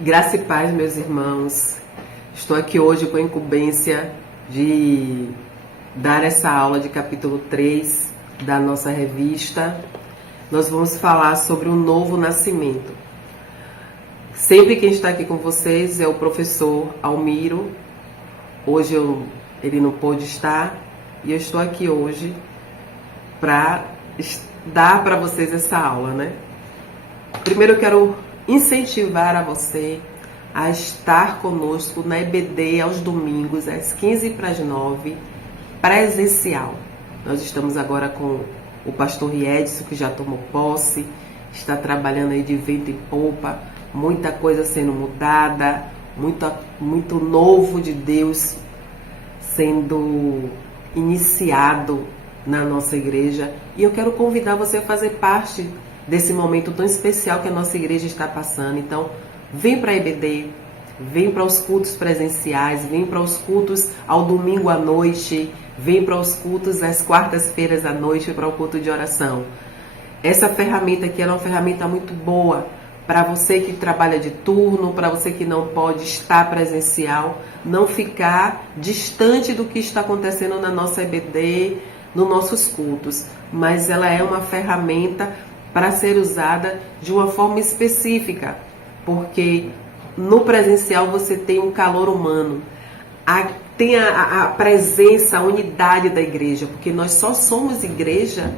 Graça e paz, meus irmãos. Estou aqui hoje com a incumbência de dar essa aula de capítulo 3 da nossa revista. Nós vamos falar sobre um novo nascimento. Sempre quem está aqui com vocês é o professor Almiro. Hoje ele não pôde estar e eu estou aqui hoje para dar para vocês essa aula, né? Primeiro eu quero incentivar a você a estar conosco na EBD aos domingos, às 8h45, presencial. Nós estamos agora com o pastor Riedson, que já tomou posse, está trabalhando aí de vento em popa, muita coisa sendo mudada, muito novo de Deus sendo iniciado na nossa igreja. E eu quero convidar você a fazer parte desse momento tão especial que a nossa igreja está passando. Então, vem para a EBD, vem para os cultos presenciais, vem para os cultos ao domingo à noite, vem para os cultos às quartas-feiras à noite, para o culto de oração. Essa ferramenta aqui é uma ferramenta muito boa para você que trabalha de turno, para você que não pode estar presencial, não ficar distante do que está acontecendo na nossa EBD, nos nossos cultos. Mas ela é uma ferramenta para ser usada de uma forma específica, porque no presencial você tem um calor humano, tem a presença, a unidade da igreja, porque nós só somos igreja,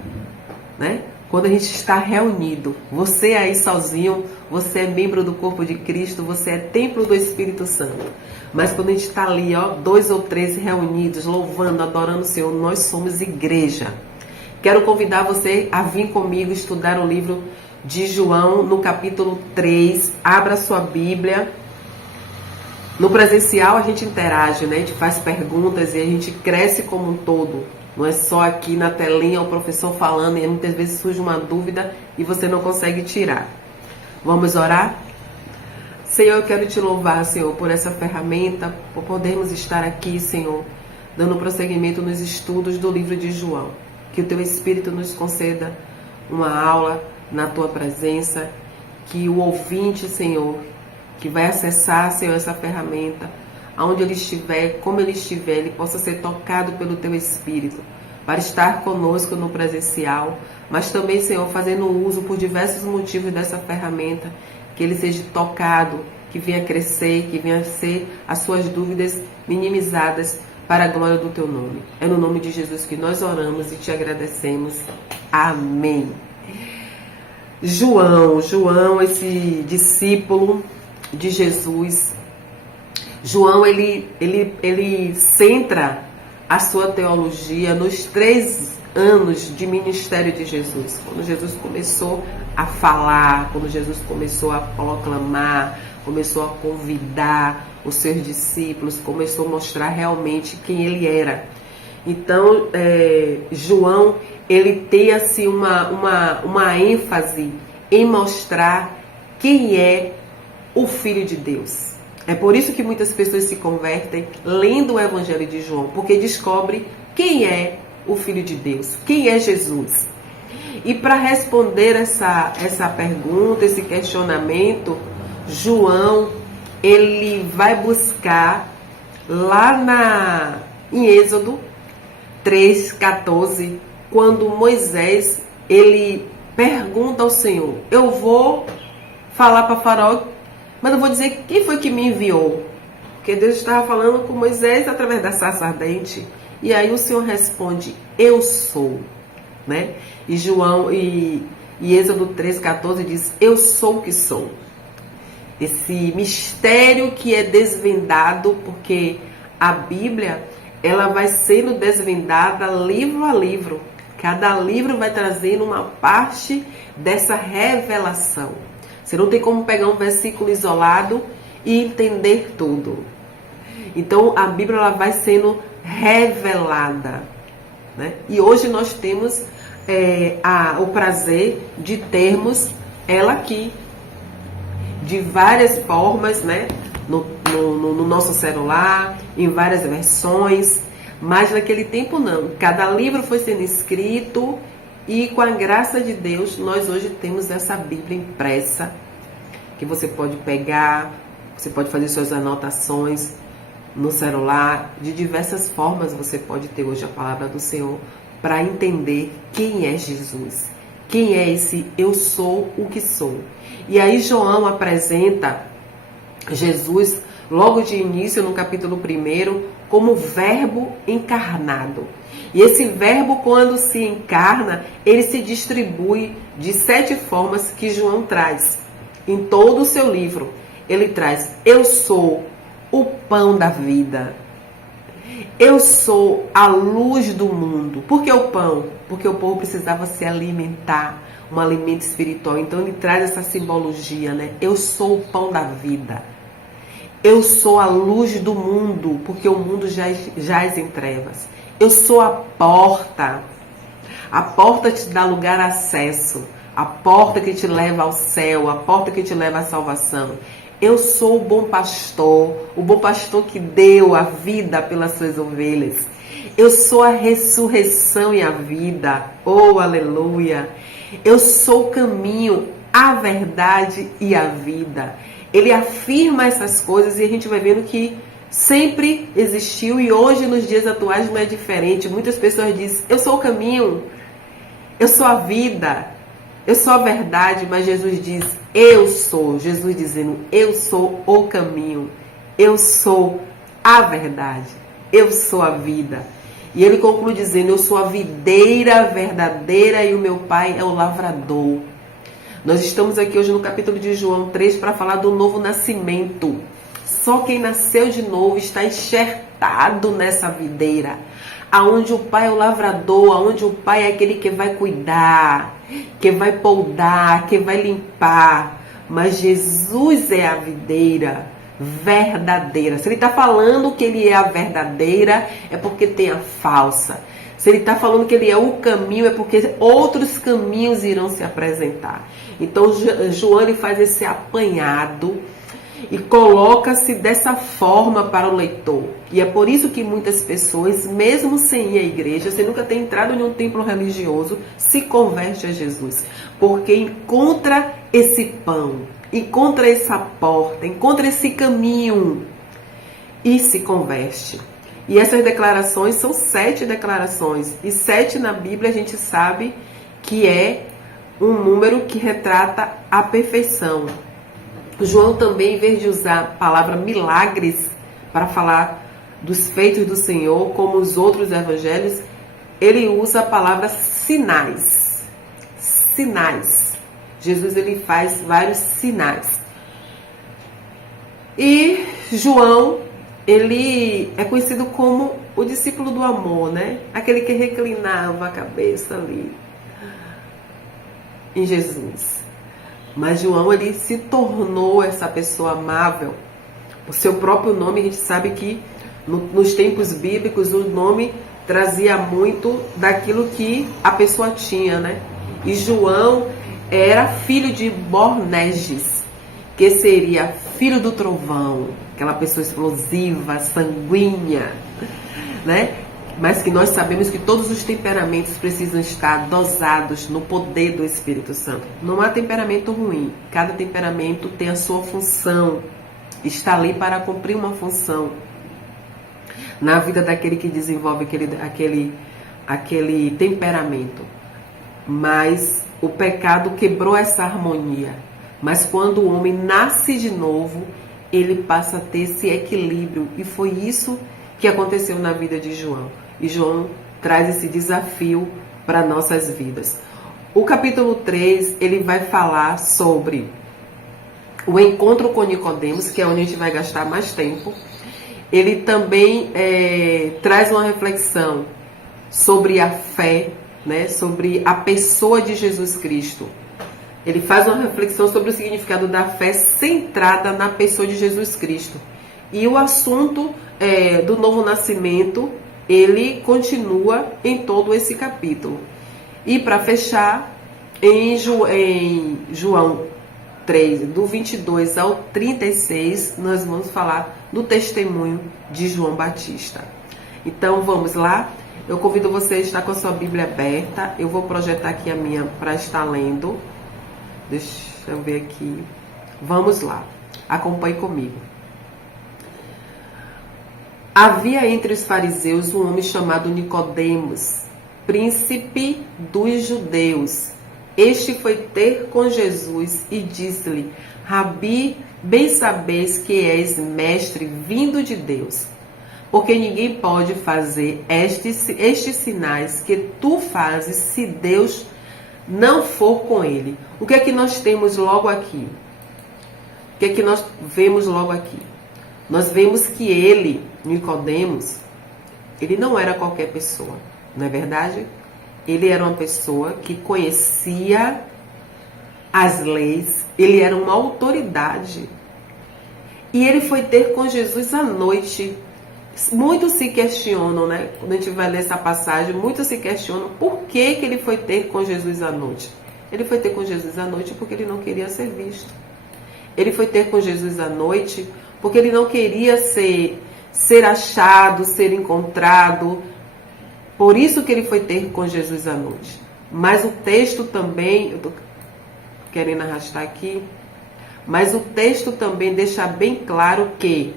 né, quando a gente está reunido. Você aí sozinho, você é membro do corpo de Cristo, você é templo do Espírito Santo. Mas quando a gente está ali, 2 ou 3 reunidos, louvando, adorando o Senhor, nós somos igreja. Quero convidar você a vir comigo estudar o livro de João, no capítulo 3. Abra sua Bíblia. No presencial a gente interage, né? A gente faz perguntas e a gente cresce como um todo. Não é só aqui na telinha o professor falando e muitas vezes surge uma dúvida e você não consegue tirar. Vamos orar? Senhor, eu quero te louvar, Senhor, por essa ferramenta, por podermos estar aqui, Senhor, dando prosseguimento nos estudos do livro de João. Que o Teu Espírito nos conceda uma aula na Tua presença, que o ouvinte, Senhor, que vai acessar, Senhor, essa ferramenta, aonde ele estiver, como ele estiver, ele possa ser tocado pelo Teu Espírito, para estar conosco no presencial, mas também, Senhor, fazendo uso por diversos motivos dessa ferramenta, que ele seja tocado, que venha crescer, que venha ser as suas dúvidas minimizadas, para a glória do Teu nome. É no nome de Jesus que nós oramos e te agradecemos. Amém. João, esse discípulo de Jesus, João, ele centra a sua teologia nos 3 anos de ministério de Jesus. Quando Jesus começou a falar, quando Jesus começou a proclamar, começou a convidar os seus discípulos, começou a mostrar realmente quem ele era. Então, João, ele tem assim uma ênfase em mostrar quem é o Filho de Deus. É por isso que muitas pessoas se convertem lendo o Evangelho de João, porque descobre quem é o Filho de Deus, quem é Jesus. E para responder essa pergunta, esse questionamento, João, ele vai buscar lá em Êxodo 3:14, quando Moisés, ele pergunta ao Senhor: eu vou falar para Faraó, mas não vou dizer quem foi que me enviou, porque Deus estava falando com Moisés através da sarça ardente. E aí o Senhor responde: eu sou, né? E Êxodo 3:14 diz: eu sou o que sou. Esse mistério que é desvendado, porque a Bíblia, ela vai sendo desvendada livro a livro. Cada livro vai trazendo uma parte dessa revelação. Você não tem como pegar um versículo isolado e entender tudo. Então a Bíblia, ela vai sendo revelada, né? E hoje nós temos o prazer de termos ela aqui, de várias formas, né? No nosso celular, em várias versões, mas naquele tempo não. Cada livro foi sendo escrito e com a graça de Deus nós hoje temos essa Bíblia impressa, que você pode pegar, você pode fazer suas anotações no celular. De diversas formas você pode ter hoje a palavra do Senhor para entender quem é Jesus. Quem é esse eu sou o que sou. E aí João apresenta Jesus logo de início no capítulo 1 como verbo encarnado. E esse verbo, quando se encarna, ele se distribui de 7 formas que João traz em todo o seu livro. Ele traz: eu sou o pão da vida. Eu sou a luz do mundo. Por que o pão? Porque o povo precisava se alimentar, um alimento espiritual. Então ele traz essa simbologia, né? Eu sou o pão da vida. Eu sou a luz do mundo, porque o mundo jaz em trevas. Eu sou a porta. A porta te dá lugar a acesso. A porta que te leva ao céu, a porta que te leva à salvação. Eu sou o bom pastor que deu a vida pelas suas ovelhas. Eu sou a ressurreição e a vida. Oh, aleluia! Eu sou o caminho, a verdade e a vida. Ele afirma essas coisas e a gente vai vendo que sempre existiu e hoje, nos dias atuais, não é diferente. Muitas pessoas dizem: eu sou o caminho, eu sou a vida, eu sou a verdade, mas Jesus diz: eu sou. Jesus dizendo: eu sou o caminho, eu sou a verdade, eu sou a vida. E ele conclui dizendo: eu sou a videira verdadeira e o meu pai é o lavrador. Nós estamos aqui hoje no capítulo de João 3 para falar do novo nascimento. Só quem nasceu de novo está enxertado nessa videira, aonde o pai é o lavrador, aonde o pai é aquele que vai cuidar, que vai poldar, que vai limpar. Mas Jesus é a videira verdadeira. Se ele está falando que ele é a verdadeira, é porque tem a falsa. Se ele está falando que ele é o caminho, é porque outros caminhos irão se apresentar. Então João ele faz esse apanhado e coloca-se dessa forma para o leitor. E é por isso que muitas pessoas, mesmo sem ir à igreja, sem nunca ter entrado em um templo religioso, se converte a Jesus. Porque encontra esse pão, encontra essa porta, encontra esse caminho e se converte. E essas declarações são 7 declarações. E 7 na Bíblia a gente sabe que é um número que retrata a perfeição. João também, em vez de usar a palavra milagres para falar dos feitos do Senhor, como os outros evangelhos, ele usa a palavra sinais. Sinais. Jesus ele faz vários sinais. E João, ele é conhecido como o discípulo do amor, né? Aquele que reclinava a cabeça ali em Jesus. Mas João, ele se tornou essa pessoa amável. O seu próprio nome, a gente sabe que nos tempos bíblicos o nome trazia muito daquilo que a pessoa tinha, né? E João era filho de Boanerges, que seria filho do trovão, aquela pessoa explosiva, sanguínea, né? Mas que nós sabemos que todos os temperamentos precisam estar dosados no poder do Espírito Santo. Não há temperamento ruim. Cada temperamento tem a sua função. Está ali para cumprir uma função na vida daquele que desenvolve aquele temperamento. Mas o pecado quebrou essa harmonia. Mas quando o homem nasce de novo, ele passa a ter esse equilíbrio. E foi isso que aconteceu na vida de João. E João traz esse desafio para nossas vidas. O capítulo 3, ele vai falar sobre o encontro com Nicodemos, que é onde a gente vai gastar mais tempo. Ele também traz uma reflexão sobre a fé, né, sobre a pessoa de Jesus Cristo. Ele faz uma reflexão sobre o significado da fé centrada na pessoa de Jesus Cristo. E o assunto do novo nascimento, ele continua em todo esse capítulo. E para fechar, em João 3, do 22 ao 36, nós vamos falar do testemunho de João Batista. Então vamos lá. Eu convido você a estar com a sua Bíblia aberta. Eu vou projetar aqui a minha para estar lendo. Deixa eu ver aqui. Vamos lá. Acompanhe comigo. Havia entre os fariseus um homem chamado Nicodemos, príncipe dos judeus. Este foi ter com Jesus e disse-lhe: Rabi, bem sabeis que és mestre vindo de Deus, porque ninguém pode fazer estes sinais que tu fazes se Deus não for com ele. O que é que nós temos logo aqui? O que é que nós vemos logo aqui? Nós vemos que ele, Nicodemos, ele não era qualquer pessoa, não é verdade? Ele era uma pessoa que conhecia as leis, ele era uma autoridade. E ele foi ter com Jesus à noite. Muitos se questionam, né? Quando a gente vai ler essa passagem, muitos se questionam por que ele foi ter com Jesus à noite. Ele foi ter com Jesus à noite porque ele não queria ser visto. Ele foi ter com Jesus à noite porque ele não queria ser achado, ser encontrado. Por isso que ele foi ter com Jesus à noite. Mas o texto também, eu estou querendo arrastar aqui, mas o texto também deixa bem claro que,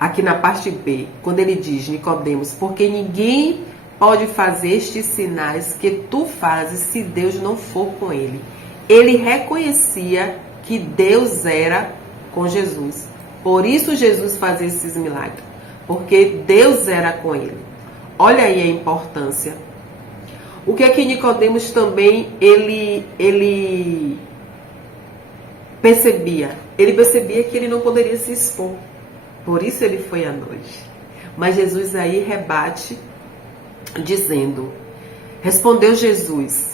aqui na parte B, quando ele diz, Nicodemos, porque ninguém pode fazer estes sinais que tu fazes se Deus não for com ele. Ele reconhecia que Deus era com Jesus. Por isso Jesus fazia esses milagres, porque Deus era com ele. Olha aí a importância. O que é que Nicodemos também ele percebia? Ele percebia que ele não poderia se expor. Por isso ele foi à noite. Mas Jesus aí rebate dizendo, respondeu Jesus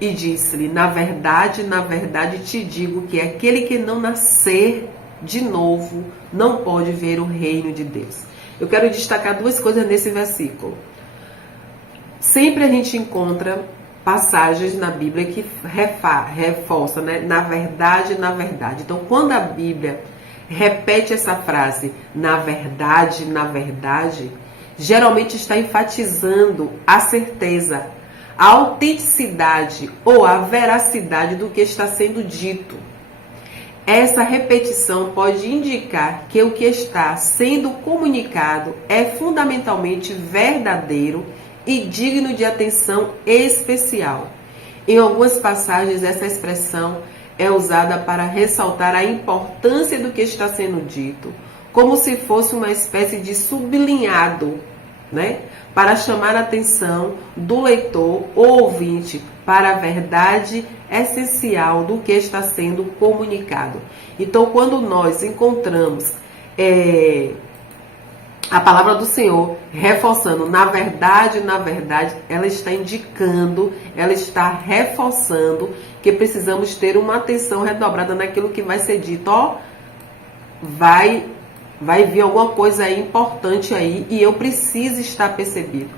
e disse-lhe, na verdade te digo que aquele que não nascer de novo não pode ver o reino de Deus. Eu quero destacar duas coisas nesse versículo. Sempre a gente encontra passagens na Bíblia que reforçam, né? Na verdade. Então, quando a Bíblia repete essa frase, na verdade, geralmente está enfatizando a certeza, a autenticidade ou a veracidade do que está sendo dito. Essa repetição pode indicar que o que está sendo comunicado é fundamentalmente verdadeiro e digno de atenção especial. Em algumas passagens, essa expressão é usada para ressaltar a importância do que está sendo dito, como se fosse uma espécie de sublinhado, né? Para chamar a atenção do leitor ou ouvinte para a verdade essencial do que está sendo comunicado. Então, quando nós encontramos a palavra do Senhor reforçando, na verdade, ela está indicando, ela está reforçando que precisamos ter uma atenção redobrada naquilo que vai ser dito. Ó, vai vir alguma coisa aí importante aí e eu preciso estar percebido.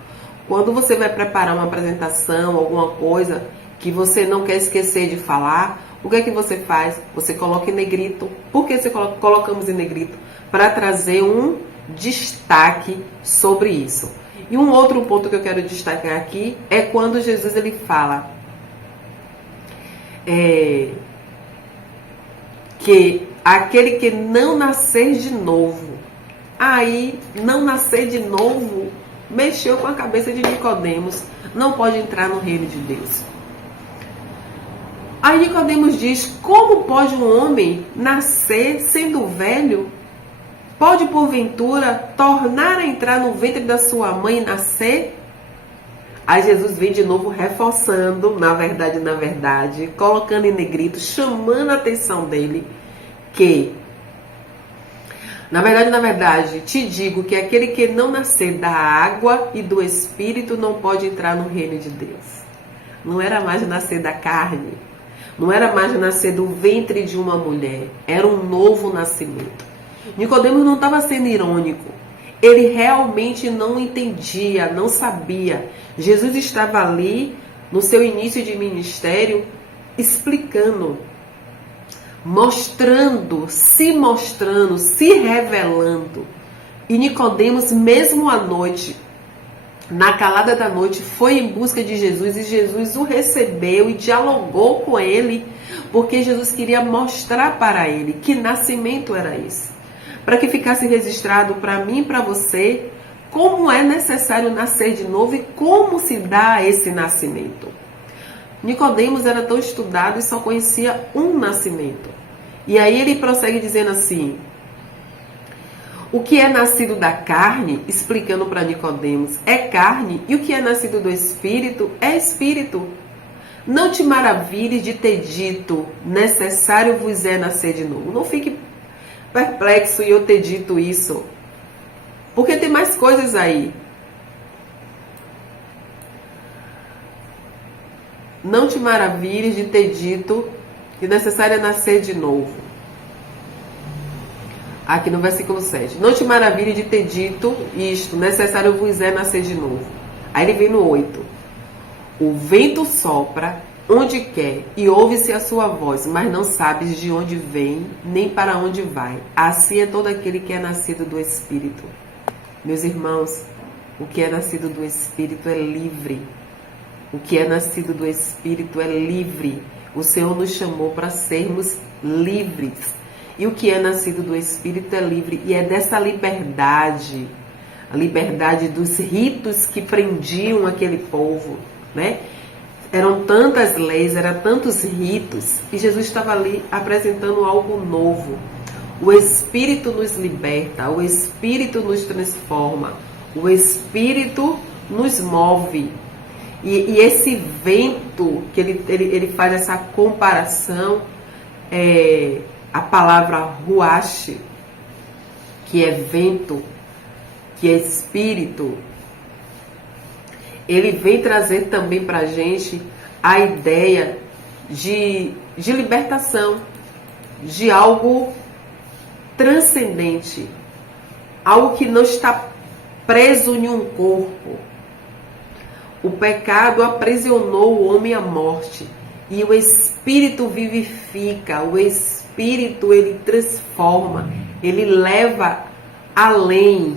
Quando você vai preparar uma apresentação, alguma coisa que você não quer esquecer de falar, o que é que você faz? Você coloca em negrito. Por que colocamos em negrito? Para trazer um destaque sobre isso. E um outro ponto que eu quero destacar aqui é quando Jesus ele fala que aquele que não nascer de novo, aí não nascer de novo mexeu com a cabeça de Nicodemos, não pode entrar no reino de Deus. Aí Nicodemos diz, como pode um homem nascer sendo velho? Pode porventura tornar a entrar no ventre da sua mãe e nascer? Aí Jesus vem de novo reforçando, na verdade, colocando em negrito, chamando a atenção dele, que, na verdade, te digo que aquele que não nascer da água e do Espírito não pode entrar no reino de Deus. Não era mais nascer da carne, não era mais nascer do ventre de uma mulher, era um novo nascimento. Nicodemos não estava sendo irônico, ele realmente não entendia, não sabia. Jesus estava ali, no seu início de ministério, explicando, mostrando, se revelando. E Nicodemos, mesmo à noite, na calada da noite, foi em busca de Jesus e Jesus o recebeu e dialogou com ele, porque Jesus queria mostrar para ele que nascimento era esse. para que ficasse registrado para mim e para você como é necessário nascer de novo e como se dá esse nascimento. Nicodemos era tão estudado e só conhecia um nascimento. E aí ele prossegue dizendo assim: o que é nascido da carne, explicando para Nicodemos, é carne, e o que é nascido do Espírito é Espírito. Não te maravilhes de ter dito, necessário vos é nascer de novo. Não fique perplexo em eu ter dito isso, porque tem mais coisas aí. Não te maravilhes de ter dito que necessário é nascer de novo. Aqui no versículo 7. Não te maravilhes de ter dito isto, necessário vos é nascer de novo. Aí ele vem no 8. O vento sopra onde quer e ouve-se a sua voz, mas não sabes de onde vem, nem para onde vai. Assim é todo aquele que é nascido do Espírito. Meus irmãos, o que é nascido do Espírito é livre. O que é nascido do Espírito é livre. O Senhor nos chamou para sermos livres. E o que é nascido do Espírito é livre. E é dessa liberdade, a liberdade dos ritos que prendiam aquele povo, né? Eram tantas leis, eram tantos ritos, e Jesus estava ali apresentando algo novo. O Espírito nos liberta, o Espírito nos transforma, o Espírito nos move. E esse vento, que ele faz essa comparação, a palavra ruach, que é vento, que é espírito, ele vem trazer também para a gente a ideia de libertação, de algo transcendente, algo que não está preso em um corpo. O pecado aprisionou o homem à morte e o Espírito vivifica, o Espírito ele transforma, ele leva além.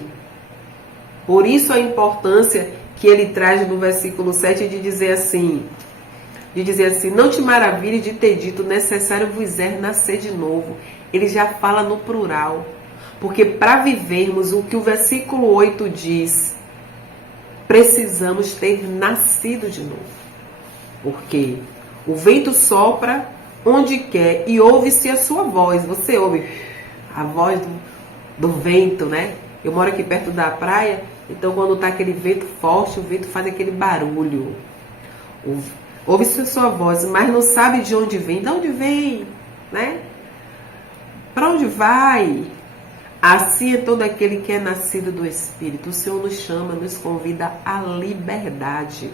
Por isso a importância que ele traz no versículo 7 de dizer assim, não te maravilhe de ter dito, necessário vos é nascer de novo. Ele já fala no plural, porque para vivermos o que o versículo 8 diz, precisamos ter nascido de novo. Porque o vento sopra onde quer e ouve-se a sua voz. Você ouve a voz do vento, né? Eu moro aqui perto da praia, então quando está aquele vento forte, o vento faz aquele barulho. Ouve-se a sua voz, mas não sabe de onde vem. De onde vem, né? Para onde vai? Assim é todo aquele que é nascido do Espírito. O Senhor nos chama, nos convida à liberdade.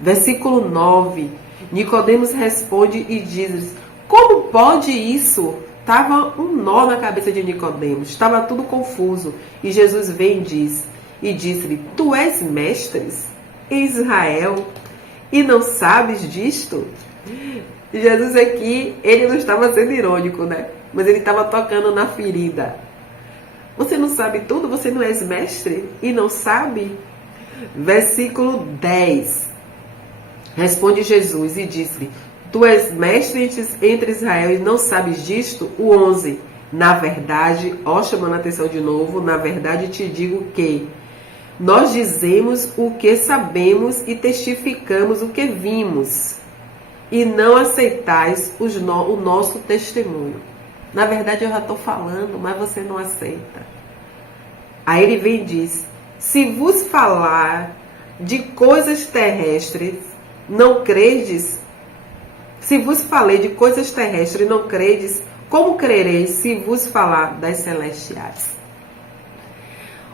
Versículo 9. Nicodemos responde e diz: como pode isso? Estava um nó na cabeça de Nicodemos, estava tudo confuso. E Jesus vem e disse-lhe: tu és mestres em Israel e não sabes disto? Jesus aqui, ele não estava sendo irônico, né? Mas ele estava tocando na ferida. Você não sabe tudo? Você não és mestre e não sabe? Versículo 10. Responde Jesus e disse-lhe: tu és mestre entre Israel e não sabes disto? O 11. Na verdade, chamando a atenção de novo, na verdade te digo que nós dizemos o que sabemos e testificamos o que vimos, e não aceitais o nosso testemunho. Na verdade eu já estou falando, mas você não aceita. Aí ele vem e diz: se vos falar de coisas terrestres, não credes? Se vos falei de coisas terrestres e não credes, como crereis se vos falar das celestiais?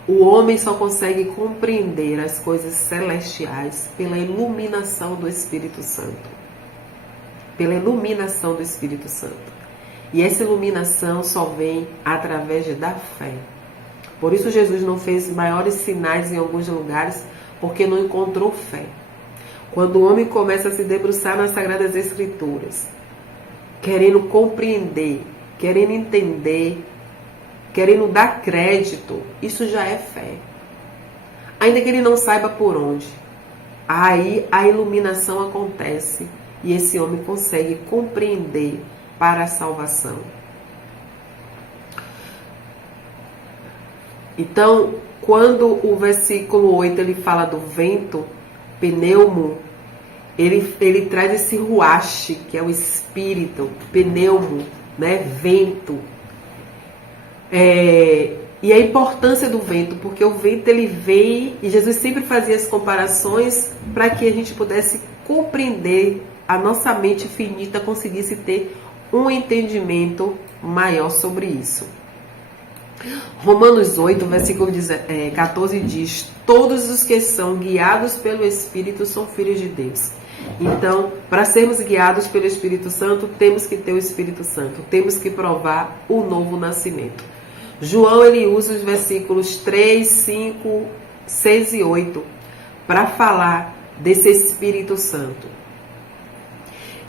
O homem só consegue compreender as coisas celestiais pela iluminação do Espírito Santo. Pela iluminação do Espírito Santo. E essa iluminação só vem através da fé. Por isso Jesus não fez maiores sinais em alguns lugares, porque não encontrou fé. Quando o homem começa a se debruçar nas Sagradas Escrituras, querendo compreender, querendo entender, querendo dar crédito, isso já é fé. Ainda que ele não saiba por onde, aí a iluminação acontece e esse homem consegue compreender para a salvação. Então, quando o versículo 8 ele fala do vento, pneumo, ele traz esse ruache, que é o espírito, pneumo, né? Vento. E a importância do vento, porque o vento ele vem, e Jesus sempre fazia as comparações para que a gente pudesse compreender, a nossa mente finita conseguisse ter um entendimento maior sobre isso. Romanos 8, versículo 14 diz: todos os que são guiados pelo Espírito são filhos de Deus. Então, para sermos guiados pelo Espírito Santo, temos que ter o Espírito Santo, temos que provar o novo nascimento. João ele usa os versículos 3, 5, 6 e 8 para falar desse Espírito Santo.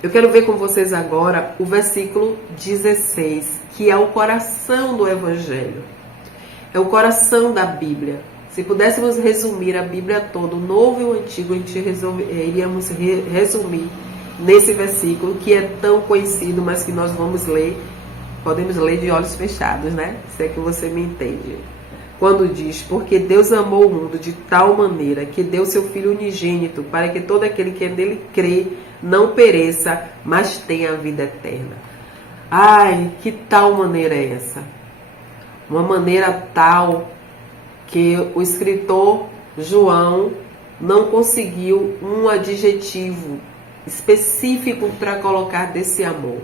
Eu quero ver com vocês agora o versículo 16, que é o coração do Evangelho. É o coração da Bíblia. Se pudéssemos resumir a Bíblia toda, o Novo e o Antigo, a gente iríamos resumir nesse versículo, que é tão conhecido, mas que nós vamos ler, podemos ler de olhos fechados, né? Se é que você me entende. Quando diz: porque Deus amou o mundo de tal maneira que deu seu Filho unigênito, para que todo aquele que nele crê não pereça, mas tenha a vida eterna. Ai, que tal maneira é essa? Uma maneira tal que o escritor João não conseguiu um adjetivo específico para colocar desse amor.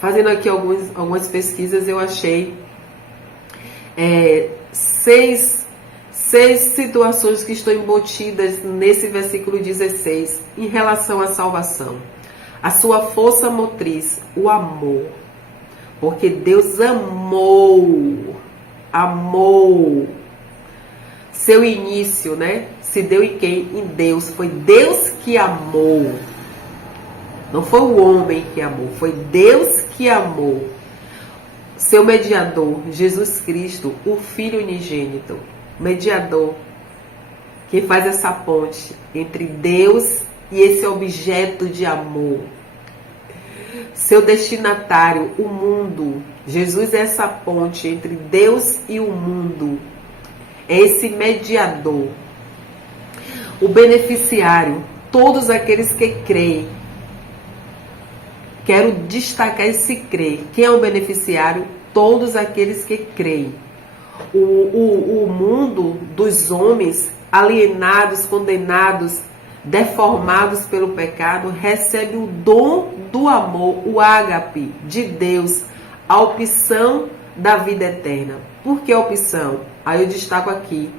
Fazendo aqui algumas pesquisas, eu achei 6 situações que estão embutidas nesse versículo 16 em relação à salvação. A sua força motriz, o amor. Porque Deus amou. Seu início, né? Se deu em quem? Em Deus. Foi Deus que amou. Não foi o homem que amou, foi Deus que amou. Seu mediador, Jesus Cristo, o Filho unigênito, mediador, que faz essa ponte entre Deus e esse objeto de amor. Seu destinatário, o mundo. Jesus é essa ponte entre Deus e o mundo. É esse mediador. O beneficiário, todos aqueles que creem. Quero destacar esse crer. Quem é o beneficiário? Todos aqueles que creem. O mundo dos homens alienados, condenados, deformados pelo pecado, recebe o dom do amor, o ágape de Deus, a opção da vida eterna. Por que a opção? Aí eu destaco aqui,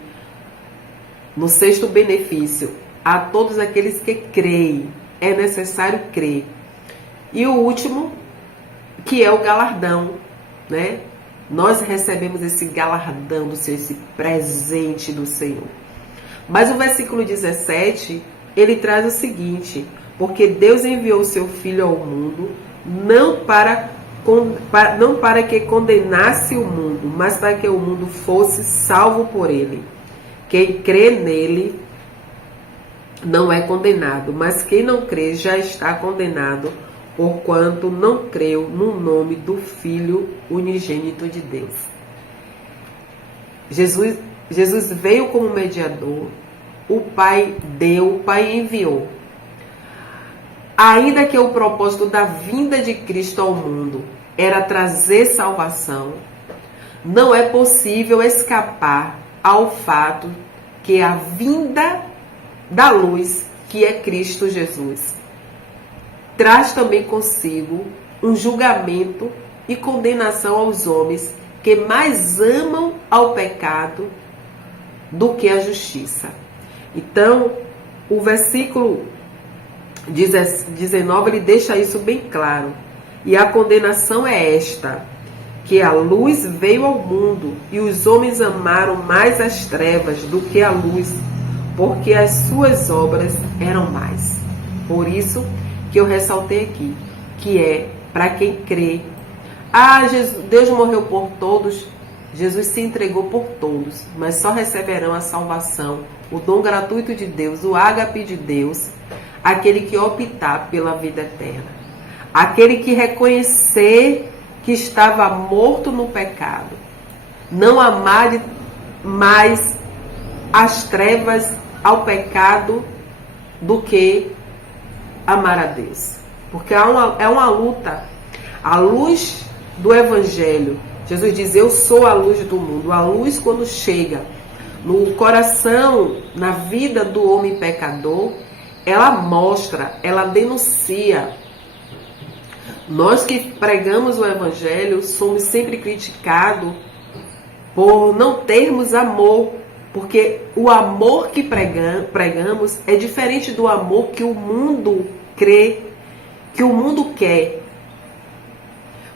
no sexto benefício, a todos aqueles que creem. É necessário crer. E o último, que é o galardão, né? Nós recebemos esse galardão do Senhor, esse presente do Senhor. Mas o versículo 17, ele traz o seguinte: porque Deus enviou o seu Filho ao mundo, não para que condenasse o mundo, mas para que o mundo fosse salvo por ele. Quem crê nele não é condenado, mas quem não crê já está condenado, porquanto não creu no nome do Filho unigênito de Deus. Jesus veio como mediador, o Pai deu, o Pai enviou. Ainda que o propósito da vinda de Cristo ao mundo era trazer salvação, não é possível escapar ao fato que a vinda da luz, que é Cristo Jesus, traz também consigo um julgamento e condenação aos homens que mais amam ao pecado do que a justiça. Então, o versículo 19, ele deixa isso bem claro. E a condenação é esta: que a luz veio ao mundo e os homens amaram mais as trevas do que a luz, porque as suas obras eram mais. Por isso que eu ressaltei aqui, que é para quem crê. Deus morreu por todos, Jesus se entregou por todos, mas só receberão a salvação, o dom gratuito de Deus, o ágape de Deus, aquele que optar pela vida eterna, aquele que reconhecer que estava morto no pecado, não amar mais as trevas ao pecado do que amar a Deus. Porque é uma luta. A luz do Evangelho, Jesus diz, eu sou a luz do mundo. A luz, quando chega no coração, na vida do homem pecador, ela mostra, ela denuncia. Nós que pregamos o Evangelho somos sempre criticados por não termos amor, porque o amor que pregamos é diferente do amor que o mundo crê, que o mundo quer.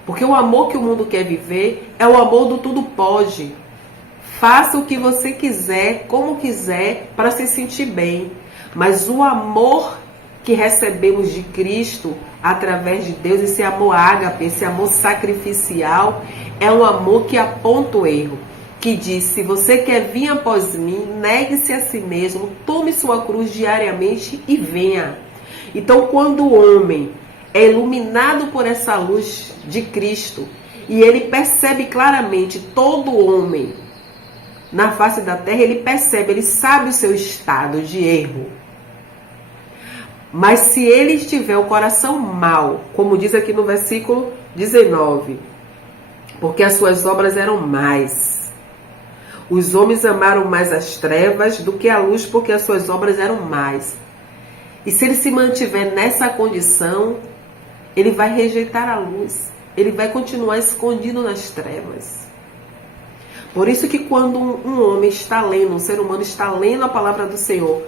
Porque o amor que o mundo quer viver é o amor do tudo pode. Faça o que você quiser, como quiser, para se sentir bem. Mas o amor que recebemos de Cristo, através de Deus, esse amor ágape, esse amor sacrificial, é um amor que aponta o erro. Que diz, se você quer vir após mim, negue-se a si mesmo, tome sua cruz diariamente e venha. Então, quando o homem é iluminado por essa luz de Cristo, e ele percebe claramente, todo homem na face da terra, ele percebe, ele sabe o seu estado de erro. Mas se ele tiver o coração mau, como diz aqui no versículo 19, porque as suas obras eram más. Os homens amaram mais as trevas do que a luz, porque as suas obras eram más. E se ele se mantiver nessa condição, ele vai rejeitar a luz. Ele vai continuar escondido nas trevas. Por isso que quando um homem está lendo, um ser humano está lendo a palavra do Senhor,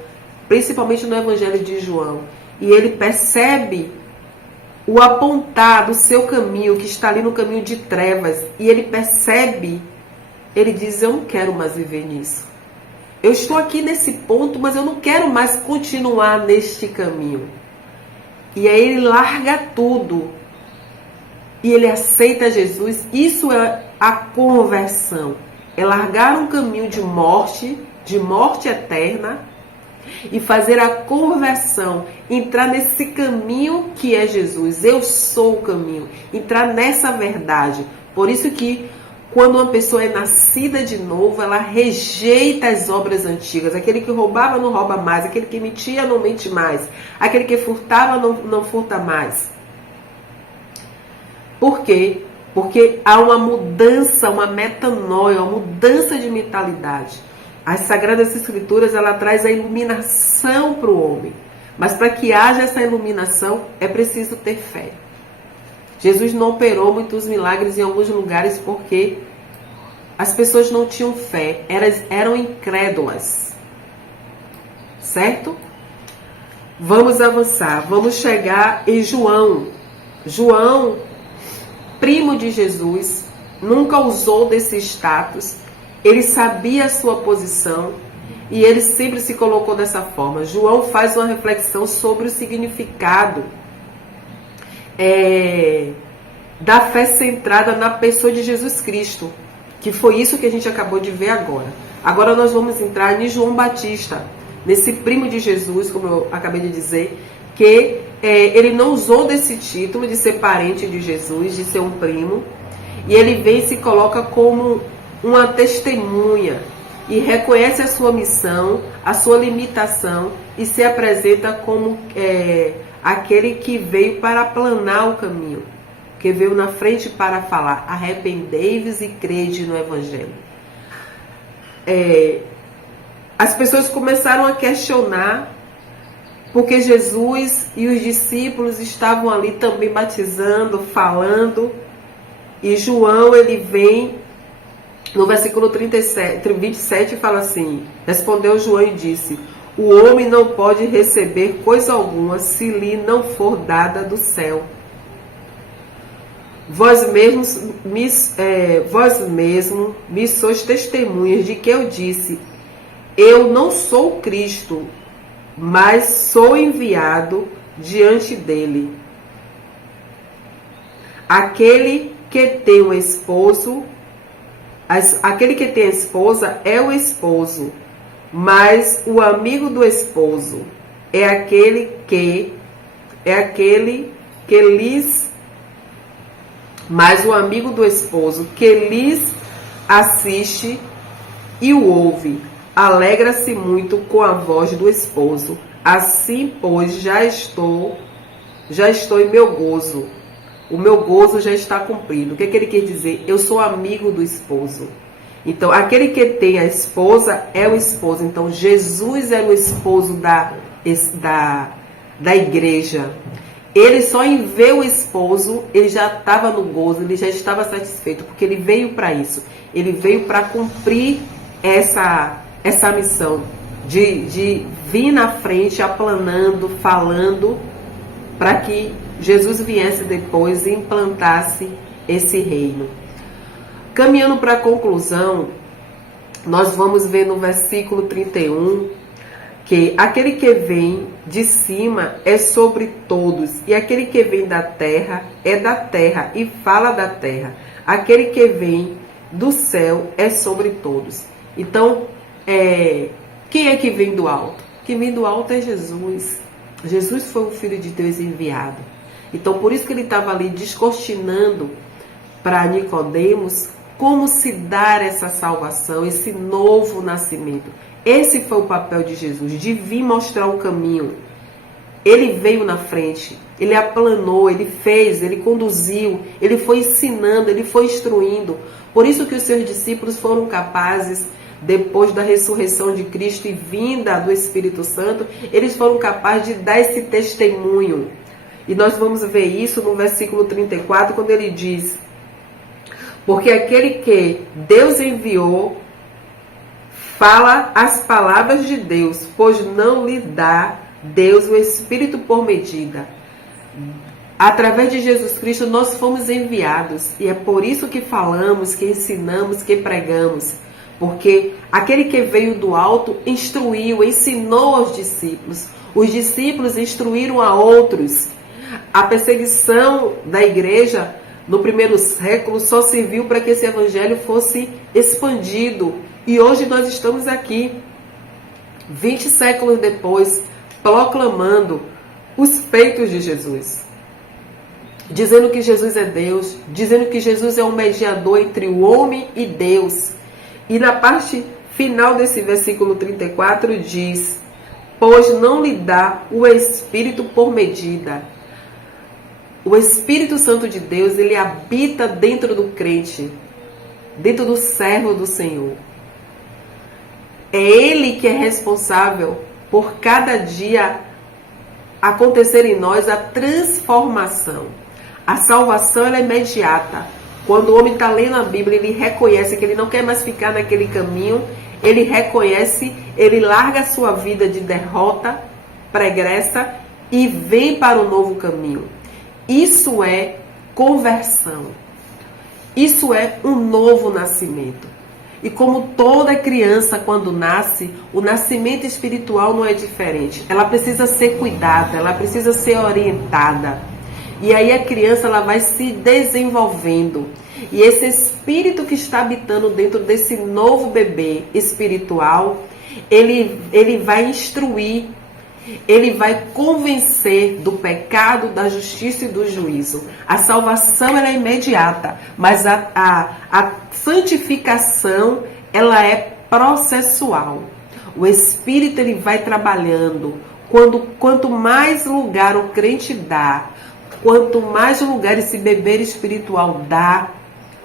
principalmente no Evangelho de João, e ele percebe o apontar do seu caminho, que está ali no caminho de trevas, e ele percebe, ele diz, eu não quero mais viver nisso. Eu estou aqui nesse ponto, mas eu não quero mais continuar neste caminho. E aí ele larga tudo. E ele aceita Jesus. Isso é a conversão. É largar um caminho de morte eterna, e fazer a conversão. Entrar nesse caminho que é Jesus. Eu sou o caminho. Entrar nessa verdade. Por isso que quando uma pessoa é nascida de novo, ela rejeita as obras antigas. Aquele que roubava não rouba mais. Aquele que mentia não mente mais. Aquele que furtava não furta mais. Por quê? Porque há uma mudança, uma metanoia, uma mudança de mentalidade. As Sagradas Escrituras, ela traz a iluminação para o homem. Mas para que haja essa iluminação, é preciso ter fé. Jesus não operou muitos milagres em alguns lugares porque as pessoas não tinham fé, eram incrédulas. Certo? Vamos avançar, vamos chegar em João. João, primo de Jesus, nunca usou desse status, ele sabia a sua posição e ele sempre se colocou dessa forma. João faz uma reflexão sobre o significado da fé centrada na pessoa de Jesus Cristo, que foi isso que a gente acabou de ver agora. Agora nós vamos entrar em João Batista, nesse primo de Jesus, como eu acabei de dizer, que ele não usou desse título de ser parente de Jesus, de ser um primo, e ele vem e se coloca como uma testemunha, e reconhece a sua missão, a sua limitação, e se apresenta como aquele que veio para aplanar o caminho, que veio na frente para falar, arrependei-vos e crede no Evangelho. As pessoas começaram a questionar, porque Jesus e os discípulos estavam ali também batizando, falando, e João, ele vem no versículo 27 fala assim, respondeu João e disse, o homem não pode receber coisa alguma se lhe não for dada do céu. Vós mesmos me sois testemunhas de que eu disse, eu não sou Cristo, mas sou enviado diante dele. Aquele que tem um esposo, aquele que tem a esposa é o esposo, mas o amigo do esposo é aquele que lhes, mas o amigo do esposo que lhes assiste e o ouve. Alegra-se muito com a voz do esposo. Assim, pois, já estou em meu gozo. O meu gozo já está cumprido. O que ele quer dizer? Eu sou amigo do esposo. Então, aquele que tem a esposa é o esposo. Então, Jesus é o esposo da igreja. Ele só em ver o esposo, ele já estava no gozo, ele já estava satisfeito, porque ele veio para isso. Ele veio para cumprir essa missão de vir na frente, aplanando, falando, para que Jesus viesse depois e implantasse esse reino. Caminhando para a conclusão, nós vamos ver no versículo 31 que aquele que vem de cima é sobre todos, e aquele que vem da terra é da terra e fala da terra. Aquele que vem do céu é sobre todos. Então, quem é que vem do alto? Quem vem do alto é Jesus. Jesus foi o Filho de Deus enviado. Então, por isso que ele estava ali descortinando para Nicodemos como se dar essa salvação, esse novo nascimento. Esse foi o papel de Jesus, de vir mostrar o caminho. Ele veio na frente, ele aplanou, ele fez, ele conduziu, ele foi ensinando, ele foi instruindo. Por isso que os seus discípulos foram capazes, depois da ressurreição de Cristo e vinda do Espírito Santo, eles foram capazes de dar esse testemunho. E nós vamos ver isso no versículo 34, quando ele diz: porque aquele que Deus enviou fala as palavras de Deus, pois não lhe dá Deus o Espírito por medida. Através de Jesus Cristo nós fomos enviados, e é por isso que falamos, que ensinamos, que pregamos. Porque aquele que veio do alto instruiu, ensinou aos discípulos. Os discípulos instruíram a outros. A perseguição da igreja no primeiro século só serviu para que esse evangelho fosse expandido. E hoje nós estamos aqui, 20 séculos depois, proclamando os feitos de Jesus. Dizendo que Jesus é Deus, dizendo que Jesus é um mediador entre o homem e Deus. E na parte final desse versículo 34 diz: pois não lhe dá o Espírito por medida. O Espírito Santo de Deus, ele habita dentro do crente, dentro do servo do Senhor. É ele que é responsável por cada dia acontecer em nós a transformação. A salvação ela é imediata. Quando o homem está lendo a Bíblia, ele reconhece que ele não quer mais ficar naquele caminho, ele reconhece, ele larga a sua vida de derrota pregressa e vem para o novo caminho. Isso é conversão. Isso é um novo nascimento. E como toda criança quando nasce, o nascimento espiritual não é diferente. Ela precisa ser cuidada, ela precisa ser orientada. E aí a criança ela vai se desenvolvendo. E esse espírito que está habitando dentro desse novo bebê espiritual, ele vai instruir, ele vai convencer do pecado, da justiça e do juízo. A salvação ela é imediata, mas a santificação ela é processual. O Espírito ele vai trabalhando. Quanto mais lugar o crente dá, quanto mais lugar esse bebê espiritual dá,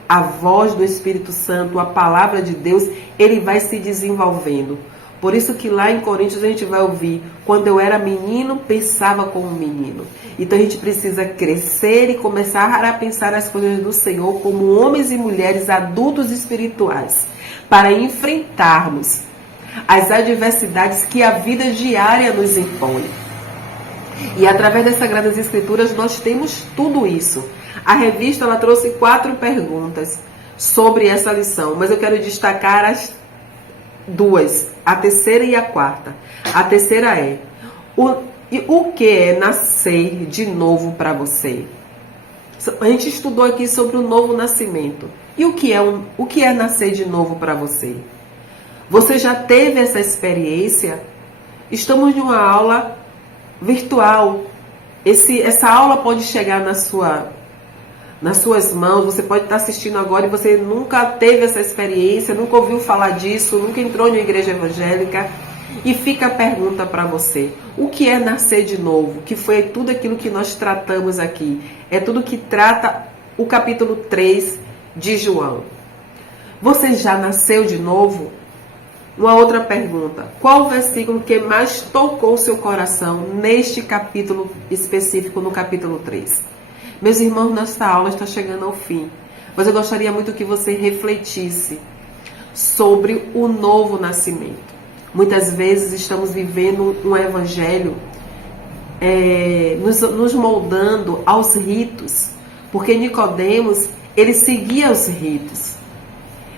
a voz do Espírito Santo, a palavra de Deus, ele vai se desenvolvendo. Por isso que lá em Coríntios a gente vai ouvir: quando eu era menino, pensava como menino. Então a gente precisa crescer e começar a pensar as coisas do Senhor como homens e mulheres adultos espirituais, para enfrentarmos as adversidades que a vida diária nos impõe. E através das Sagradas Escrituras nós temos tudo isso. A revista ela trouxe 4 perguntas sobre essa lição, mas eu quero destacar as 2, a terceira e a quarta. A terceira é: o que é nascer de novo para você? A gente estudou aqui sobre o novo nascimento. E o que é nascer de novo para você? Você já teve essa experiência? Estamos em uma aula virtual. Essa aula pode chegar nas suas mãos. Você pode estar assistindo agora e você nunca teve essa experiência, nunca ouviu falar disso, nunca entrou em uma igreja evangélica. E fica a pergunta para você: o que é nascer de novo? Que foi tudo aquilo que nós tratamos aqui. É tudo que trata o capítulo 3 de João. Você já nasceu de novo? Uma outra pergunta: qual o versículo que mais tocou o seu coração neste capítulo específico, no capítulo 3? Meus irmãos, nossa aula está chegando ao fim, mas eu gostaria muito que você refletisse sobre o novo nascimento. Muitas vezes estamos vivendo um evangelho nos moldando aos ritos, porque Nicodemos, ele seguia os ritos.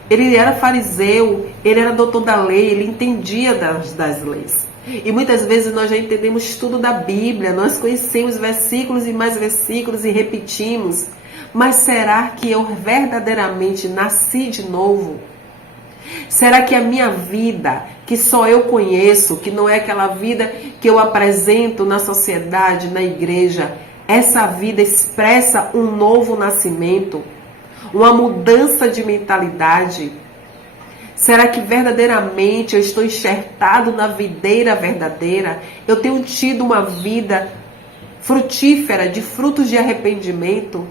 Ele era fariseu, ele era doutor da lei, ele entendia das leis. E muitas vezes nós já entendemos tudo da Bíblia, nós conhecemos versículos e mais versículos e repetimos. Mas será que eu verdadeiramente nasci de novo? Será que a minha vida, que só eu conheço, que não é aquela vida que eu apresento na sociedade, na igreja, essa vida expressa um novo nascimento, uma mudança de mentalidade? Será que verdadeiramente eu estou enxertado na videira verdadeira? Eu tenho tido uma vida frutífera, de frutos de arrependimento?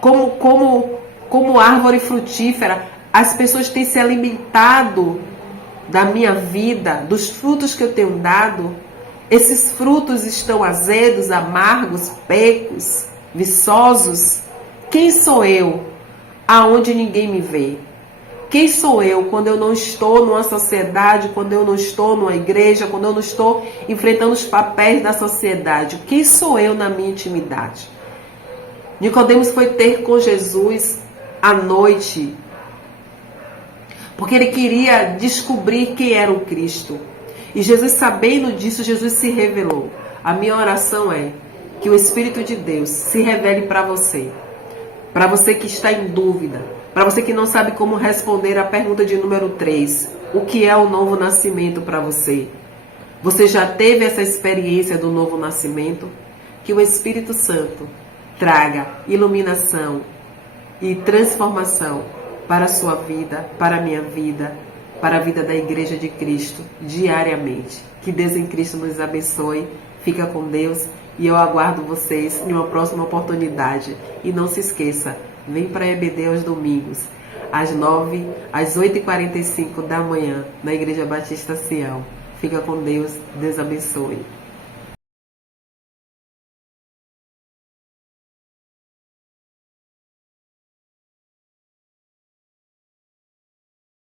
Como árvore frutífera, as pessoas têm se alimentado da minha vida, dos frutos que eu tenho dado? Esses frutos estão azedos, amargos, pecos, viçosos? Quem sou eu aonde ninguém me vê? Quem sou eu quando eu não estou numa sociedade, quando eu não estou numa igreja, quando eu não estou enfrentando os papéis da sociedade? Quem sou eu na minha intimidade? Nicodemos foi ter com Jesus à noite, porque ele queria descobrir quem era o Cristo. E Jesus, sabendo disso, Jesus se revelou. A minha oração é que o Espírito de Deus se revele para você que está em dúvida, para você que não sabe como responder a pergunta de número 3, o que é o novo nascimento para você? Você já teve essa experiência do novo nascimento? Que o Espírito Santo traga iluminação e transformação para a sua vida, para a minha vida, para a vida da Igreja de Cristo, diariamente. Que Deus em Cristo nos abençoe. Fica com Deus e eu aguardo vocês em uma próxima oportunidade. E não se esqueça, vem para a EBD aos domingos, às 8h45 da manhã, na Igreja Batista Sião. Fica com Deus, Deus abençoe.